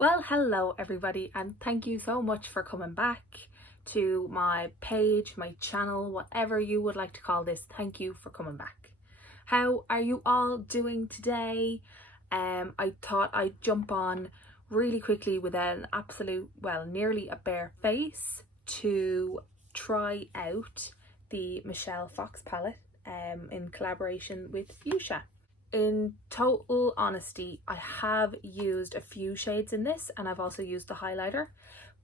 Well, hello everybody, and thank you so much for coming back to my page, my channel, whatever you would like to call this. Thank you for coming back. How are you all doing today? I thought I'd jump on really quickly with an absolute, well, nearly a bare face to try out the Michelle Fox palette in collaboration with FUSCHIA. In total honesty, I have used a few shades in this, and I've also used the highlighter,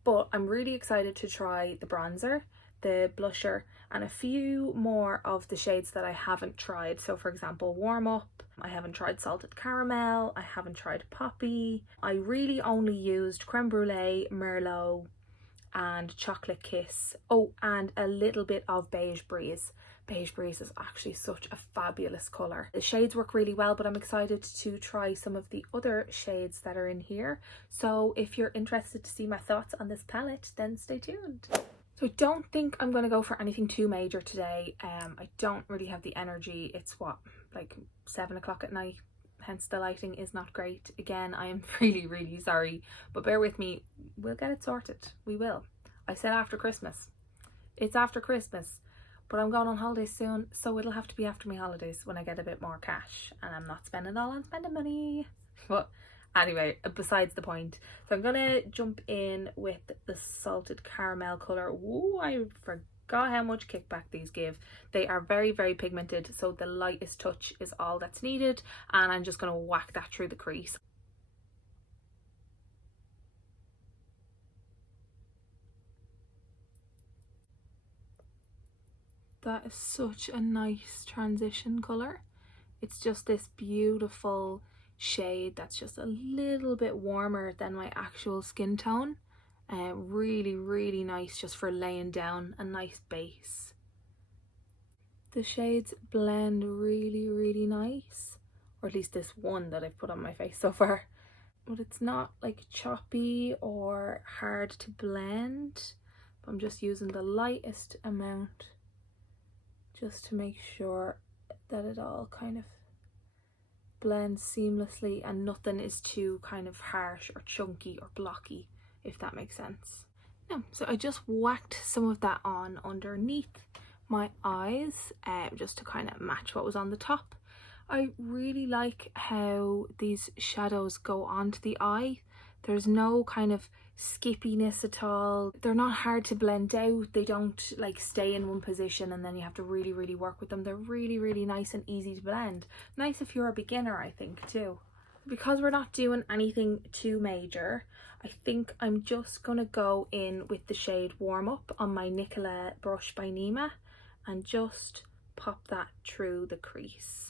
but I'm really excited to try the bronzer, the blusher, and a few more of the shades that I haven't tried. So for example, Warm Up, I haven't tried Salted Caramel, I haven't tried Poppy. I really only used Creme Brulee, Merlot, and Chocolate Kiss. Oh, and a little bit of Beige Breeze. Beige Breeze is actually such a fabulous colour. The shades work really well, but I'm excited to try some of the other shades that are in here. So if you're interested to see my thoughts on this palette, then stay tuned. So I don't think I'm going to go for anything too major today. I don't really have the energy. It's what, like 7 o'clock at night, hence the lighting is not great. Again, I am really sorry, but bear with me. We'll get it sorted. We will. I said after Christmas. It's after Christmas, but I'm going on holidays soon, so it'll have to be after my holidays when I get a bit more cash and I'm not spending all on spending money. But anyway, besides the point. So I'm gonna jump in with the Salted Caramel colour. Ooh, I forgot how much kickback these give. They are very pigmented, so the lightest touch is all that's needed, and I'm just gonna whack that through the crease. That is such a nice transition colour. It's just this beautiful shade that's just a little bit warmer than my actual skin tone. Really nice just for laying down a nice base. The shades blend really nice, or at least this one that I've put on my face so far. But it's not like choppy or hard to blend. I'm just using the lightest amount just to make sure that it all kind of blends seamlessly and nothing is too kind of harsh or chunky or blocky, if that makes sense. No, so I just whacked some of that on underneath my eyes just to kind of match what was on the top. I really like how these shadows go onto the eye. There's no kind of skippiness at all. They're not hard to blend out. They don't like stay in one position and then you have to really work with them. They're really nice and easy to blend. Nice if you're a beginner, I think, too. Because we're not doing anything too major, I think I'm just gonna go in with the shade Warm Up on my Nicola brush by Nima and just pop that through the crease.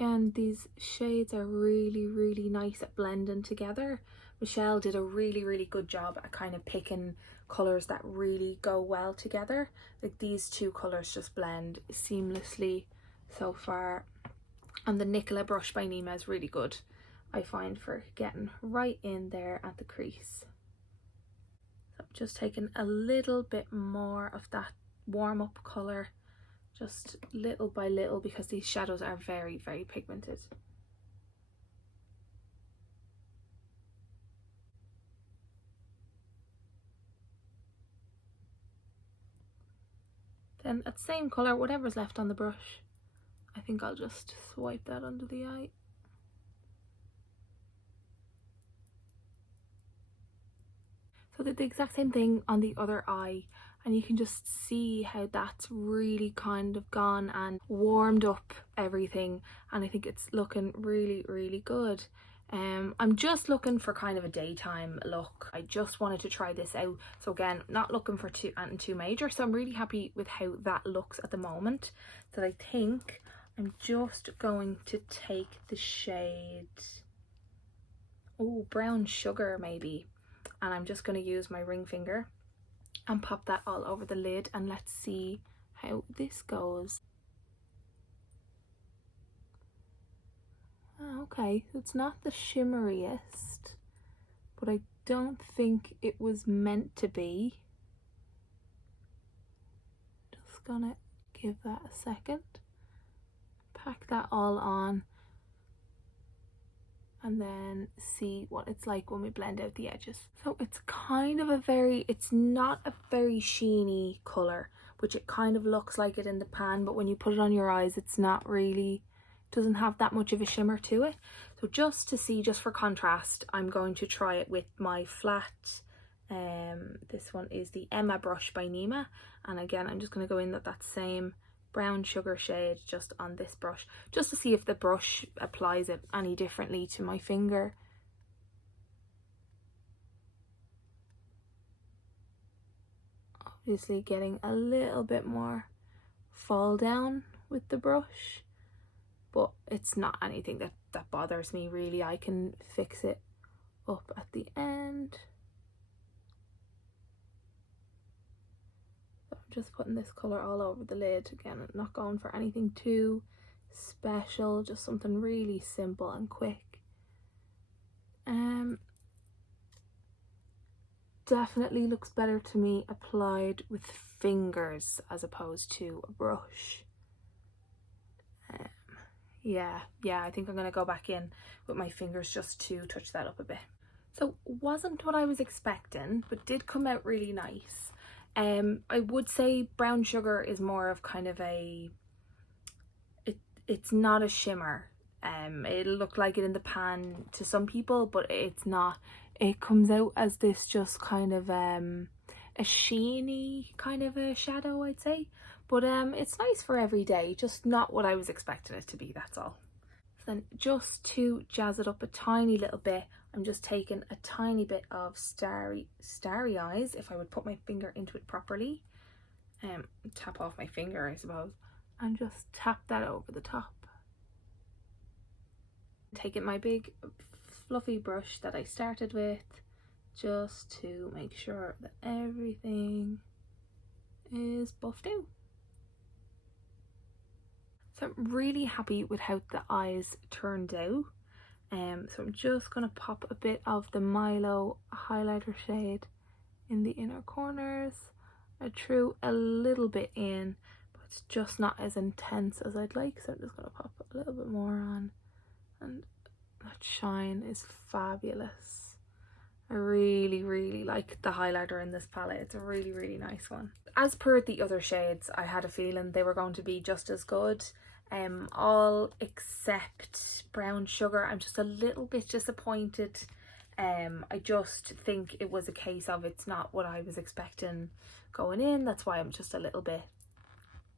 Again, these shades are really nice at blending together. Michelle did a really good job at kind of picking colours that really go well together. Like these two colours just blend seamlessly so far. And the Nicola brush by Nima is really good, I find, for getting right in there at the crease. So I'm just taking a little bit more of that Warm Up colour, just little by little, because these shadows are very pigmented. Then that same colour, whatever's left on the brush, I think I'll just swipe that under the eye. So did the exact same thing on the other eye, and you can just see how that's really kind of gone and warmed up everything, and I think it's looking really good. I'm just looking for kind of a daytime look. I just wanted to try this out, so again, not looking for anything too major, so I'm really happy with how that looks at the moment. So I think I'm just going to take the shade, oh, Brown Sugar maybe, and I'm just going to use my ring finger and pop that all over the lid, and let's see how this goes. Okay, it's not the shimmeriest, but I don't think it was meant to be. gonna give that a second, pack that all on, and then see what it's like when we blend out the edges. So it's kind of it's not a very sheeny colour, which it kind of looks like it in the pan, but when you put it on your eyes, it's not really, doesn't have that much of a shimmer to it. So just to see, just for contrast, I'm going to try it with my flat, this one is the Emma brush by Nima, and again I'm just going to go in that same brown sugar shade just on this brush, just to see if the brush applies it any differently to my finger. Obviously getting a little bit more fall down with the brush, but it's not anything that bothers me really. I can fix it up at the end. So I'm just putting this colour all over the lid. Again, I'm not going for anything too special, just something really simple and quick. Definitely looks better to me applied with fingers as opposed to a brush. Yeah, I think I'm going to go back in with my fingers just to touch that up a bit. So wasn't what I was expecting, but did come out really nice. I would say brown sugar is more of kind of it's not a shimmer. It'll look like it in the pan to some people, but it's not. It comes out as this just kind of a sheeny kind of a shadow, I'd say. But it's nice for every day, just not what I was expecting it to be, that's all. So then just to jazz it up a tiny little bit, I'm just taking a tiny bit of starry eyes, if I would put my finger into it properly. Tap off my finger, I suppose, and just tap that over the top. Taking my big fluffy brush that I started with, just to make sure that everything is buffed out. So I'm really happy with how the eyes turned out. So I'm just going to pop a bit of the Milo highlighter shade in the inner corners. I threw a little bit in, but it's just not as intense as I'd like, so I'm just going to pop a little bit more on, and that shine is fabulous. I really like the highlighter in this palette. It's a really nice one. As per the other shades, I had a feeling they were going to be just as good, all except brown sugar. I'm just a little bit disappointed. I just think it was a case of it's not what I was expecting going in. That's why I'm just a little bit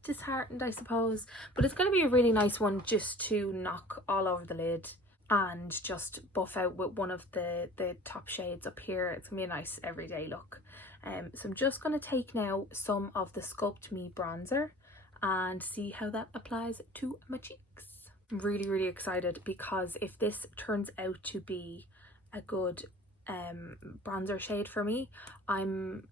disheartened, I suppose. But it's going to be a really nice one just to knock all over the lid and just buff out with one of the top shades up here. It's gonna be a nice everyday look. So I'm just going to take now some of the Sculpt Me bronzer and see how that applies to my cheeks. I'm really excited, because if this turns out to be a good bronzer shade for me, I'm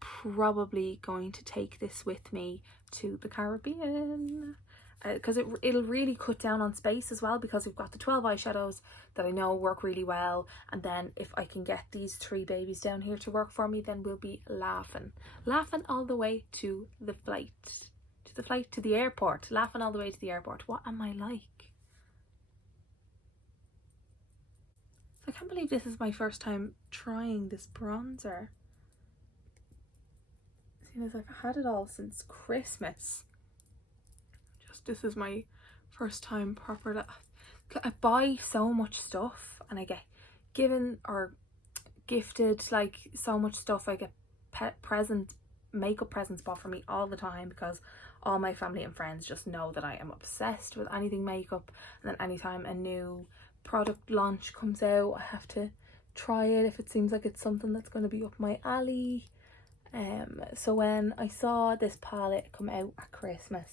probably going to take this with me to the Caribbean, because it'll really cut down on space as well, because we've got the 12 eyeshadows that I know work really well, and then if I can get these 3 babies down here to work for me, then we'll be laughing all the way to the airport, laughing all the way to the airport. What am I like? I can't believe this is my first time trying this bronzer. Seeing as I've had it all since Christmas. This is my first time proper. I buy so much stuff and I get given or gifted like so much stuff. I get makeup presents bought for me all the time, because all my family and friends just know that I am obsessed with anything makeup, and then anytime a new product launch comes out, I have to try it if it seems like it's something that's going to be up my alley. So when I saw this palette come out at Christmas,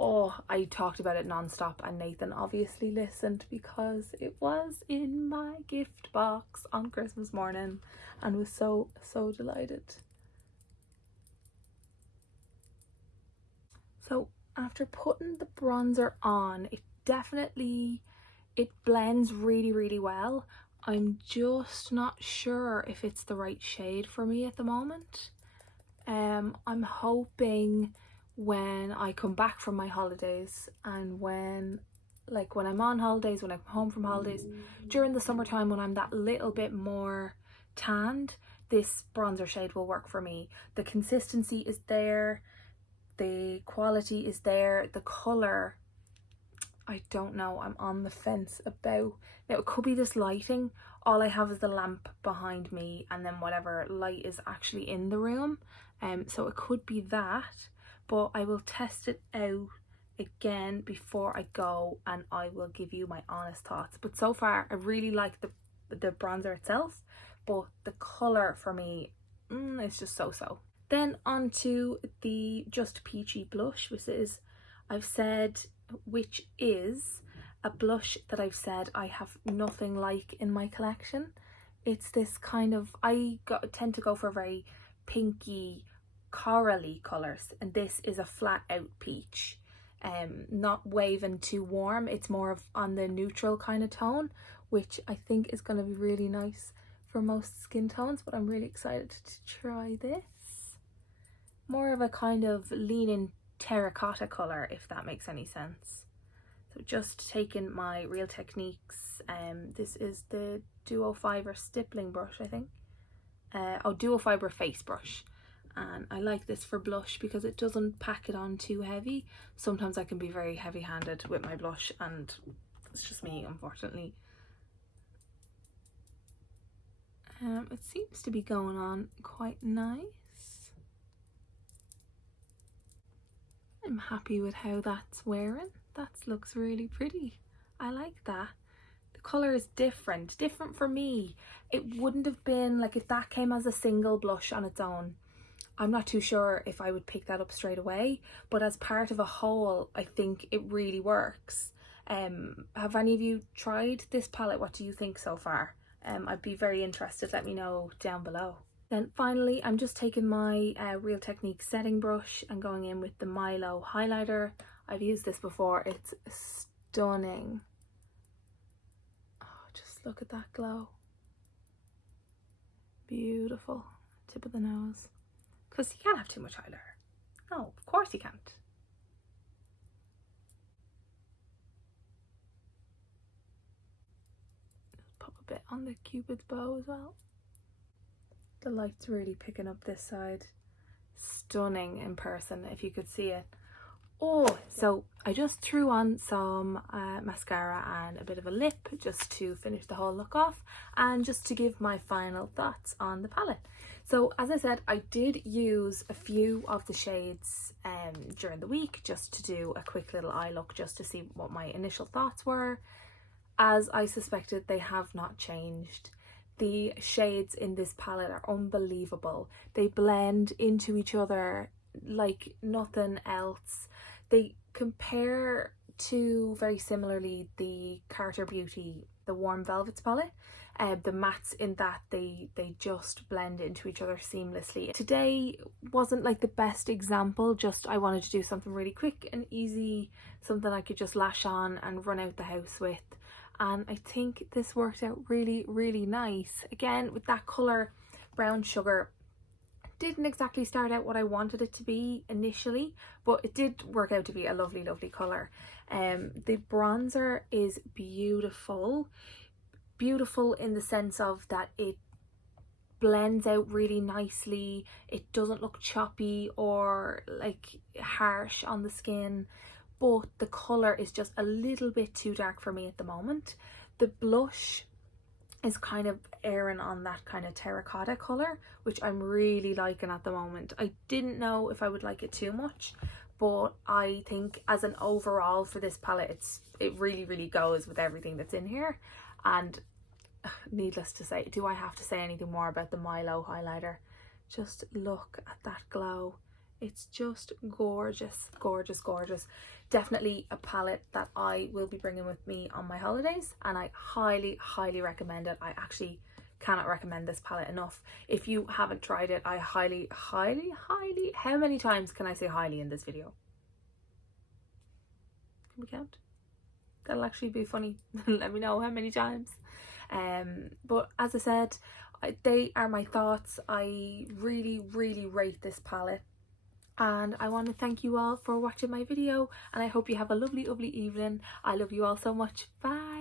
oh, I talked about it non-stop, and Nathan obviously listened, because it was in my gift box on Christmas morning and was so delighted. So after putting the bronzer on, it blends really well. I'm just not sure if it's the right shade for me at the moment. I'm hoping when I come back from my holidays, and when I'm on holidays, when I'm home from holidays, during the summertime when I'm that little bit more tanned, this bronzer shade will work for me. The consistency is there, the quality is there, the colour, I don't know, I'm on the fence about. Now it could be this lighting, all I have is the lamp behind me and then whatever light is actually in the room, so it could be that, but I will test it out again before I go and I will give you my honest thoughts. But so far I really like the bronzer itself, but the colour for me, it's just so. Then on to the Just Peachy blush, which is a blush that I've said I have nothing like in my collection. It's this kind of, tend to go for very pinky, corally colours, and this is a flat out peach. Not waving too warm, it's more of on the neutral kind of tone, which I think is going to be really nice for most skin tones, but I'm really excited to try this. More of a kind of leaning terracotta colour, if that makes any sense. So just taking my Real Techniques, this is the Duo Fibre stippling brush, I think. Duo Fibre face brush. And I like this for blush because it doesn't pack it on too heavy. Sometimes I can be very heavy-handed with my blush, and it's just me, unfortunately. It seems to be going on quite nice. I'm happy with how that's wearing. That looks really pretty. I like that. The colour is different for me. It wouldn't have been like if that came as a single blush on its own. I'm not too sure if I would pick that up straight away, but as part of a whole, I think it really works. Have any of you tried this palette? What do you think so far? I'd be very interested. Let me know down below. Then finally, I'm just taking my Real Techniques setting brush and going in with the Milo highlighter. I've used this before. It's stunning. Oh, just look at that glow. Beautiful. Tip of the nose. Because you can't have too much highlighter. No, of course you can't. Just pop a bit on the Cupid's bow as well. The light's really picking up this side. Stunning in person, if you could see it. Oh, so I just threw on some mascara and a bit of a lip just to finish the whole look off, and just to give my final thoughts on the palette. So as I said, I did use a few of the shades during the week just to do a quick little eye look, just to see what my initial thoughts were. As I suspected, they have not changed. The shades in this palette are unbelievable. They blend into each other like nothing else. They compare to very similarly the Carter Beauty, the Warm Velvets palette. The mattes in that, they just blend into each other seamlessly. Today wasn't like the best example, just I wanted to do something really quick and easy, something I could just lash on and run out the house with. And I think this worked out really, really nice. Again, with that colour, Brown Sugar, didn't exactly start out what I wanted it to be initially, but it did work out to be a lovely, lovely colour. The bronzer is beautiful. Beautiful in the sense of that it blends out really nicely. It doesn't look choppy or like harsh on the skin, but the colour is just a little bit too dark for me at the moment. The blush is kind of airing on that kind of terracotta colour, which I'm really liking at the moment. I didn't know if I would like it too much, but I think as an overall for this palette, it really, really goes with everything that's in here. And needless to say, do I have to say anything more about the Milo highlighter? Just look at that glow. It's just gorgeous, gorgeous, gorgeous. Definitely a palette that I will be bringing with me on my holidays, and I highly, highly recommend it. I actually cannot recommend this palette enough. If you haven't tried it, I highly, highly, highly, how many times can I say highly in this video? Can we count? That'll actually be funny. Let me know how many times. But as I said, they are my thoughts. I really, really rate this palette. And I want to thank you all for watching my video, and I hope you have a lovely evening. I love you all so much. Bye.